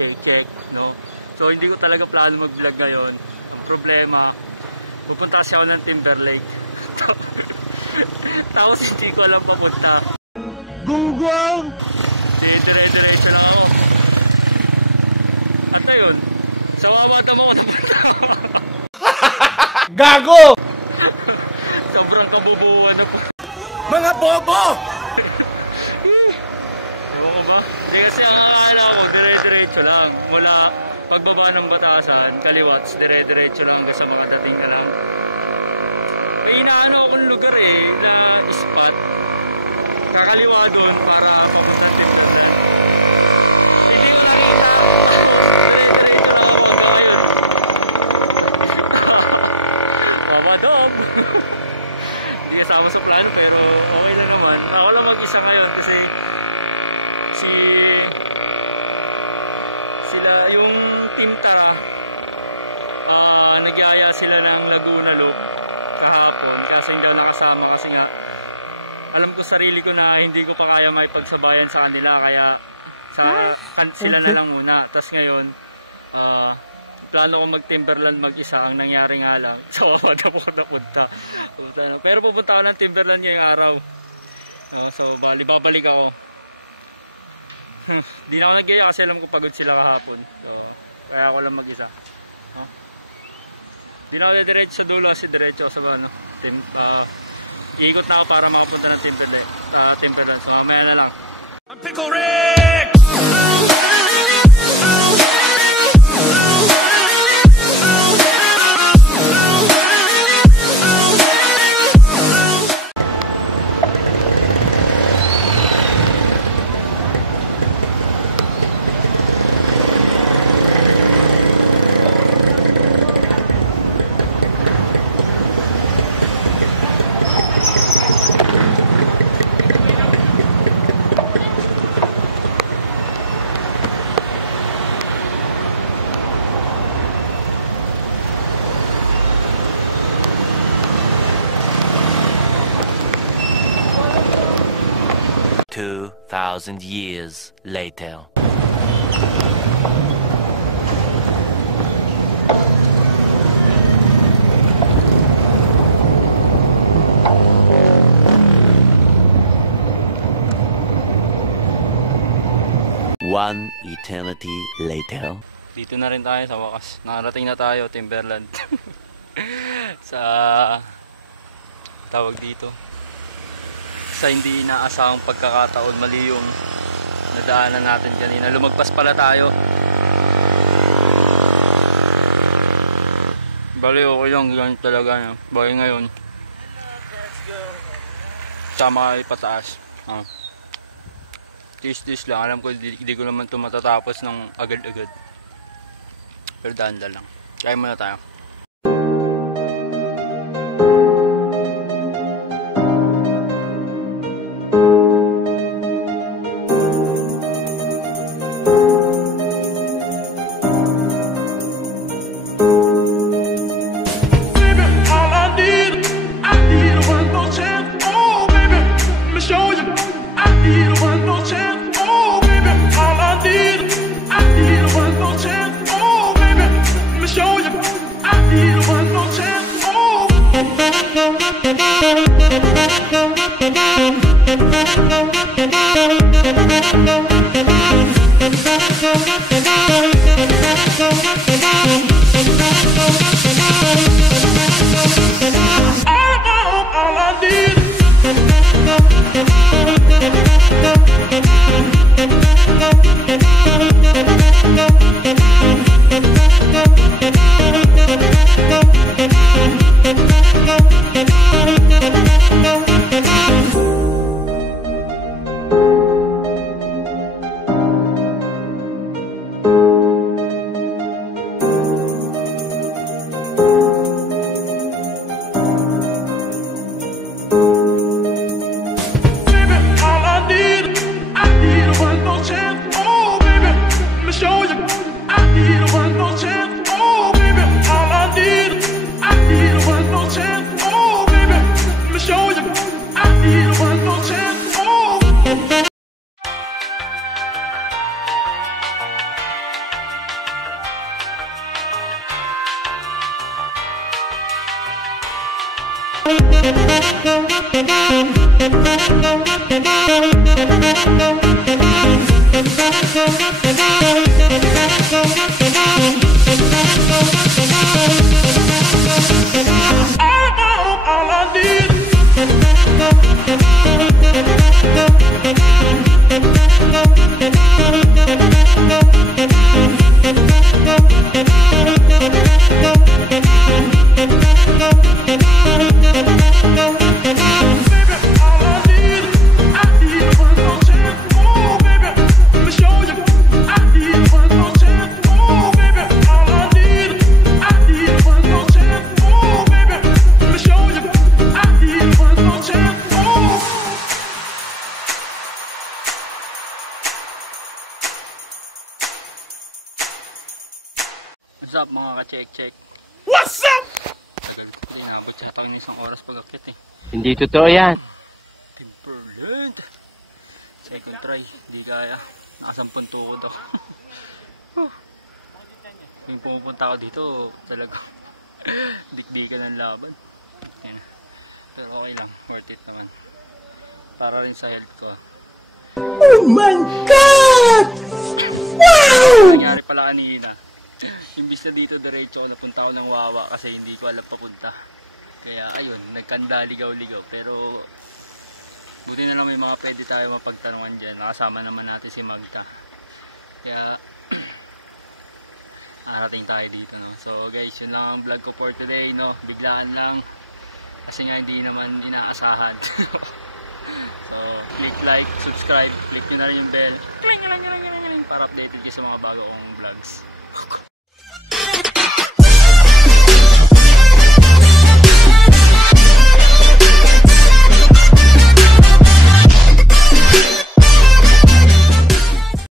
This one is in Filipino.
Okay, check, no? So, hindi ko talaga plano mag-vlog ngayon. Problema, pupunta kasi ako ng Timberlake. Tapos hindi ko alam papunta. Gunggong! Dire-diretso lang ako. At ayun, sa Wawadam ako napunta. Gago! Sobrang kabubuan ako. Mga bobo! Ewan ko ba? Hindi kasi ang akala ko, dire-diretso lang. Mula pagbaba ng Batasan, kaliwats, dire-diretso lang hanggang sa mga dating na lang. May inaano akong lugar na spot. Kakaliwa doon para pumunta ng Timberland. Hindi ko nakita. Dire-diretso lang ako hanggang ngayon. Wawadam! Hindi kasama sa plano pero okay na naman. Ako lang mag-isa ngayon kasi sila yung Team Tara, nagyaya sila ng Laguna Loop kahapon kasi hindi ako nakasama kasi nga alam ko sarili ko na hindi ko pa kaya may pagsabayan sa kanila kaya sila na lang muna. Tapos ngayon plano ko mag-Timberland mag-isa. Ang nangyari nga lang so Wawadam ako napunta. Pero pupunta ako ng Timberland ngayong araw. So babalik ako. Di na ako nag-gaya kasi alam ko pagod sila kahapon. So, kaya ako lang mag-isa. Di na ako diretso sa dulo kasi diretso sa iikot na ako para makapunta ng Timberland. So mamaya na lang. Pickle Rick! Thousand years later. One eternity later. Dito na rin tayo sa wakas. Nakarating na tayo, Timberland. Sa tawag dito. Sa hindi inaasahang pagkakataon, mali yung nadaanan natin kanina. Lumagpas pala tayo. Bali, okay lang. Ganyan talaga. Bali ngayon. Tama kayo pataas. Tis lang. Alam ko, hindi ko naman ito matatapos ng agad-agad. Pero dahan-dahan lang. Kaya muna tayo. What's up mga ka-check-check? What's up? Hindi, nabot siya tayo ng isang oras pag-akit eh. Hindi totoo yan. Timberland! Second try, hindi kaya. Nakasampun tuhod ako. Yung pumupunta ako dito, talaga dikdikan ng laban. Yan. Pero okay lang, worth it naman. Para rin sa health ko. Oh my God! Wow! Nangyari pala kanina. Imbis na dito diretso ako napunta ako ng Wawa kasi hindi ko alam papunta. Kaya ayun, nagkanda ligaw-ligaw. Pero buti na lang may mga pwede tayo mapagtanungan dyan. Nakasama naman natin si Magta. Kaya narating tayo dito, no? So guys, yun lang ang vlog ko for today, no? Biglaan lang kasi nga hindi naman inaasahan. So click like, subscribe, click nyo na rin yung bell para updated kayo sa mga bago kong vlogs.